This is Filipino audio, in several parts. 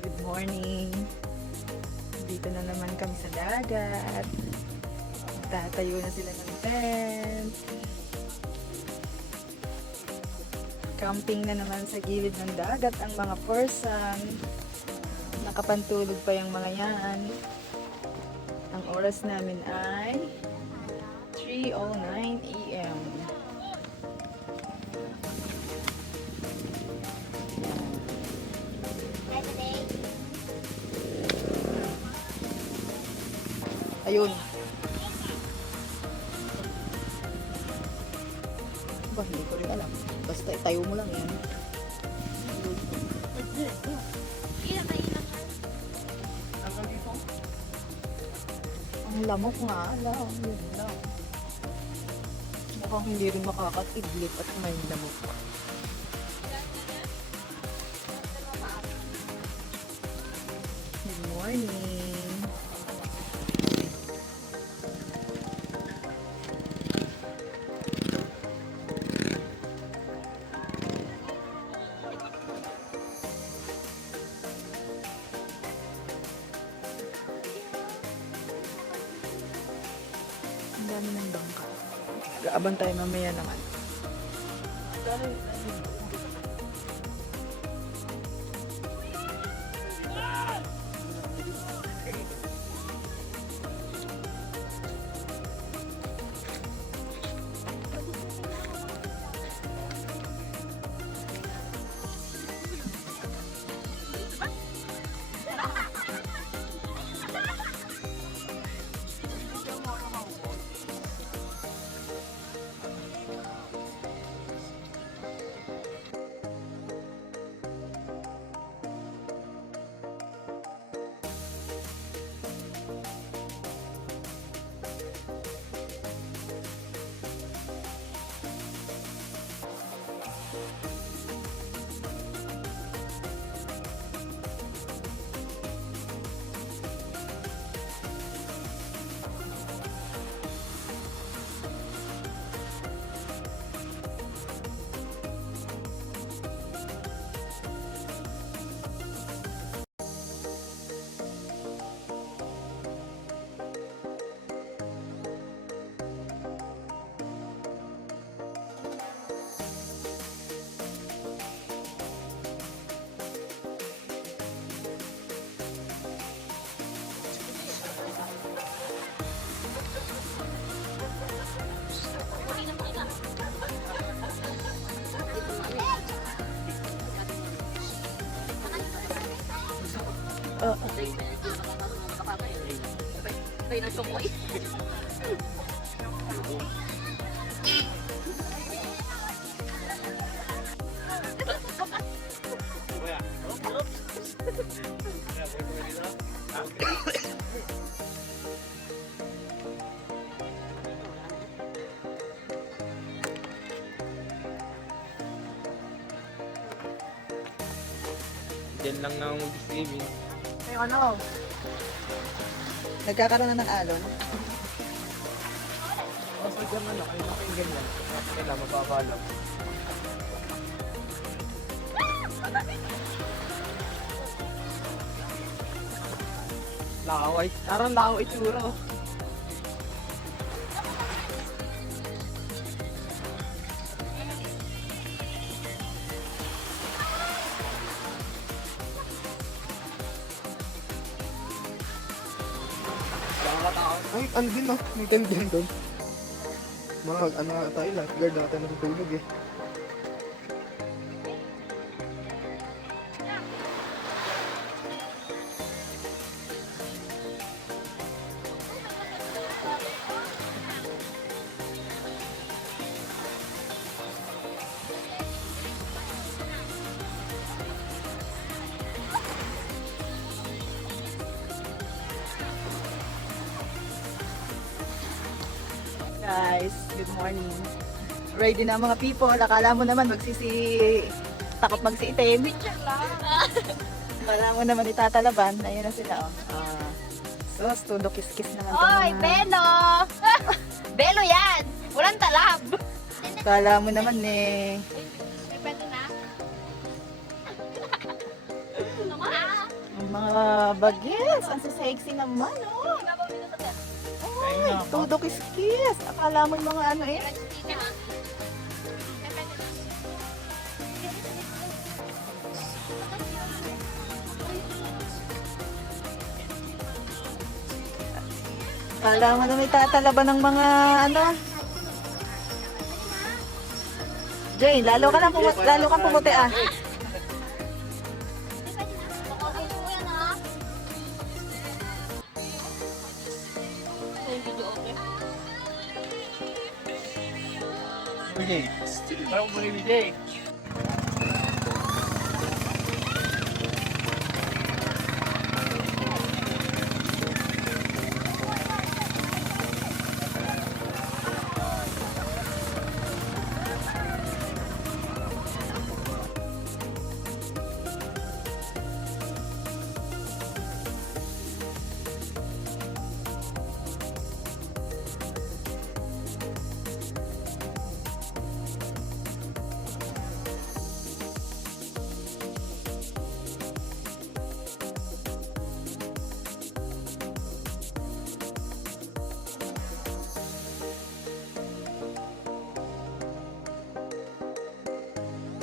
Good morning. Dito na naman kami sa dagat. Tatayo na sila ng tent. Camping na naman sa gilid ng dagat ang mga person. Nakapantulog pa yung mga yan. Ang oras namin ay 3:09 AM. Ayun. Ba, hindi ko rin alam. Basta itayo mo lang yan. Ang lamok nga lang. Yun lang. Mukhang hindi rin makakatiglit at may lamok. Good morning. Ang dami ng bangka. Gaabang tayo mamaya naman. Diyan lang na ako mag-swimming. Ay, ano? Nagkakaroon na ng alon. Kasi diyan ano, kayo na kayo ganyan. Kailangan mababalap. Laway. Parang laway itsura. Ay, ano din no? May tent din doon. Mga ano nga tayo, lifeguard na tayo natutulog eh. Guys, good morning. Ready na mga people. Akala mo naman takot magsiitim. Akala mo naman itatalaban. Ayun na sila. Oh. Sos, tundo kiss-kiss naman. Oy, Belo! Belo yan! Walang talab! Akala mo naman eh. May pwede na? mga bagets. Ang sexy naman, oh. Ay, todo kiss-kiss. Akala mo yung mga ano eh. Akala mo na may tatalaban ng mga ano. Jay, lalo kang pumuti ah. Okay. Parang mo rin, Jay.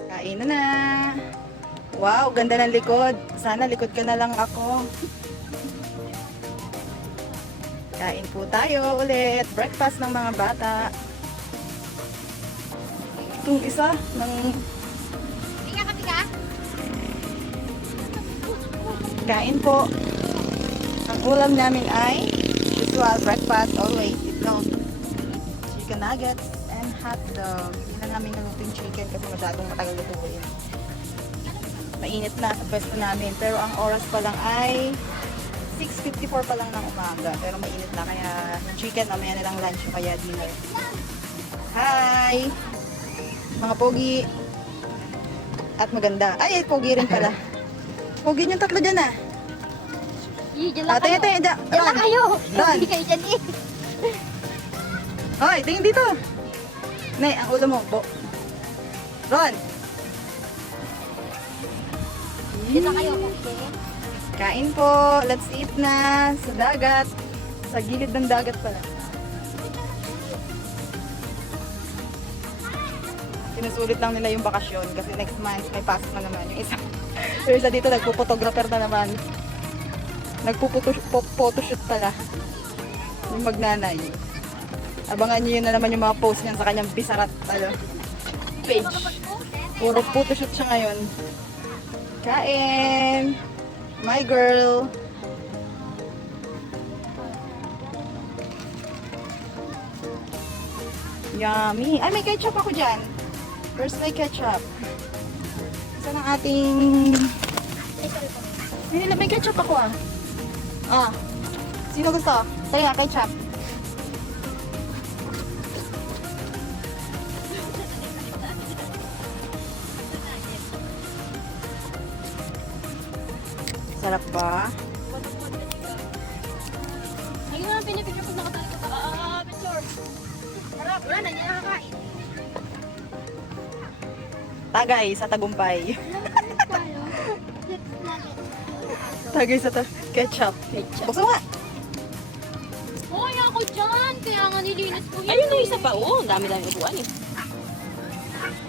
Kain na. Wow, ganda ng likod. Sana likod ka na lang ako. Kain po tayo ulit. Breakfast ng mga bata. Itong isa ng kain po. Ang ulam namin ay usual breakfast always itlog, chicken nuggets, and hot dog. Hindi na namin naluto chicken kasi masyadong matagal lutuin. Mainit na sa pwesto namin. Pero ang oras pa lang ay 6:54 pa lang ng umaga. Pero mainit na kaya chicken mamaya nilang lunch o kaya dinner. Hi! Mga pogi. At maganda. Ay, pogi rin pala. Pogi yung tatlo dyan ah. Diyan lang Ate, kayo. ate, dyan. Diyan lang kayo. Ron. Hindi kayo dyan eh. Hoy, tingin dito. Nay, ang ulo mo. Ron. Diyan lang kayo. Okay. Kain po. Let's eat na. Sa dagat. Sa gilid ng dagat pala. Sinusulit lang nila yung bakasyon kasi next month may pasok na naman yung isa. Yung isa dito nagpo-photographer na naman. Nagpo-photoshoot pala. Yung magnanay. Abangan niyo yun na naman yung mga post niyan sa kanyang bisarat page. Puro photoshoot siya ngayon. Kain! My girl! Yummy! Ay, may ketchup ako dyan. Where's my ketchup? Saan ang ating... Ay, may ketchup ako ah. Ah. Sino gusto? Tayo nga, ketchup. Sarap ba? Ayun nga, pinipicture ko nakatali ko. Picture. Harap, wala na, hindi nakakain. Tagay sa tagumpay. Tagay sa ketchup. Buksan mo nga. Hoy, ako dyan. Kaya nga nilinis ko yun. Ayun na isa pa. Oo, ang dami-dami upuan eh.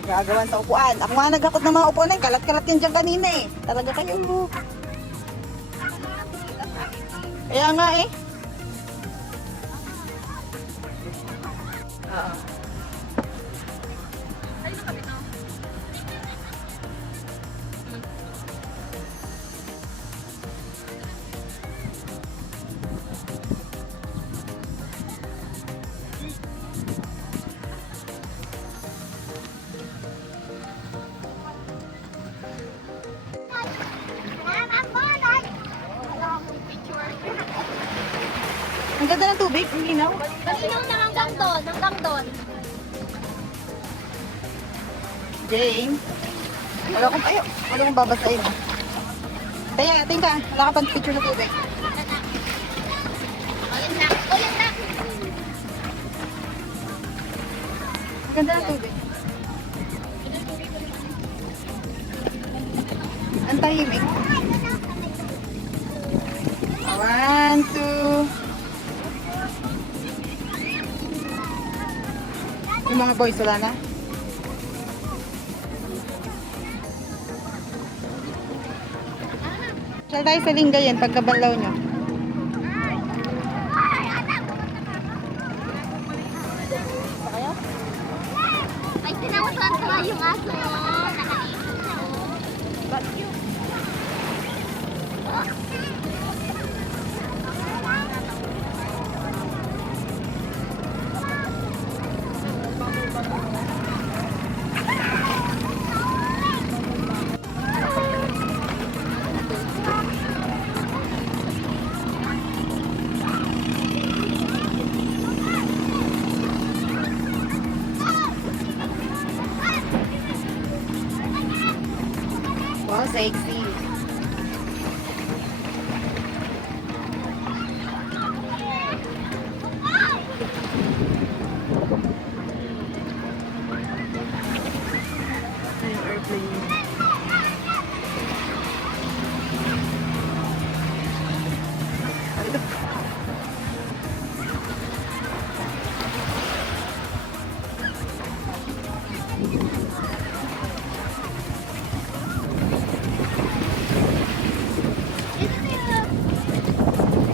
Gagawan sa upuan. Ako nga nagkakot ng mga upuan. Kalat-kalat yan dyan kanina eh. Talaga kayo. Kaya nga eh. Oo. Ang ganda ng tubig. Ang linaw. Malinaw na hanggang doon, hanggang doon. Jane. Wala kong babasahin. Taya, tingin ka. Wala ka pang picture sa tubig. Ayun lang. Ayun lang. Ang ganda ng tubig. Ang tahimik. Yung mga boys, wala na? Sal tayo sa Lingayen pagkabanlaw nyo. Ay, tinawasan ko lang yung aso. Nakainis siya. Bagyo. Wow, sexy.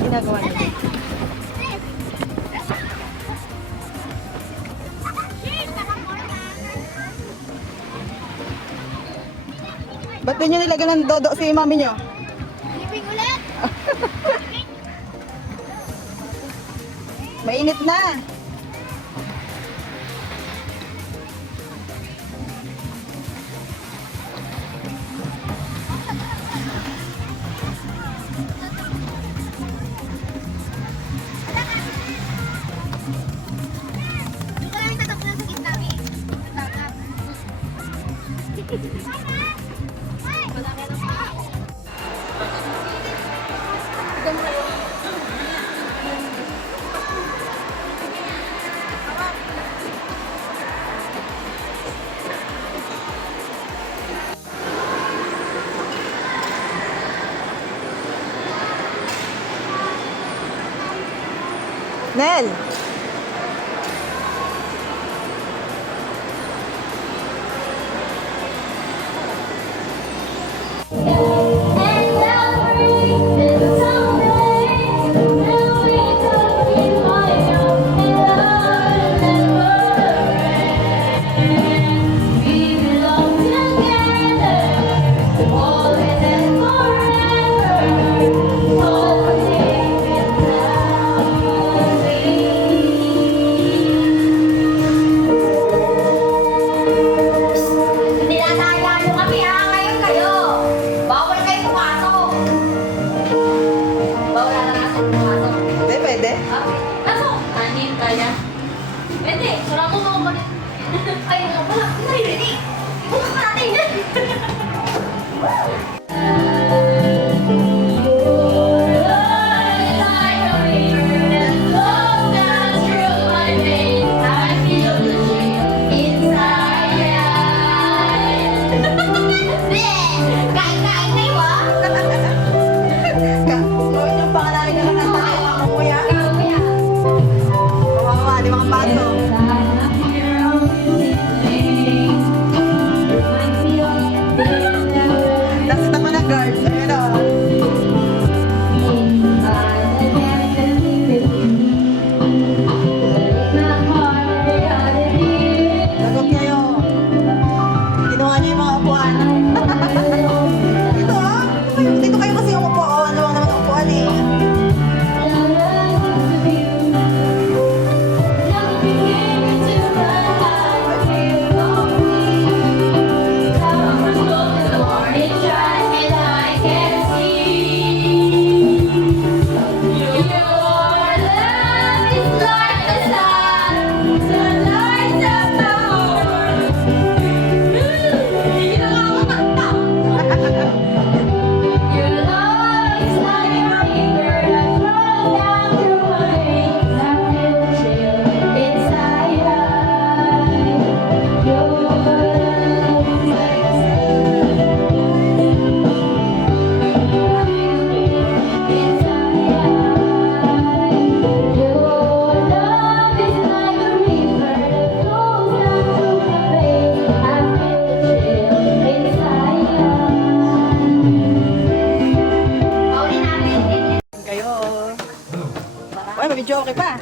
Ginagawa nila. Ba't din nyo nilagyan ng dodo si mami nyo? Living ulit. Mainit na. Ito lang yung tataklan sa gitna, Mi. Tataklan. Wala ka na pa. Nel! Video okay pa.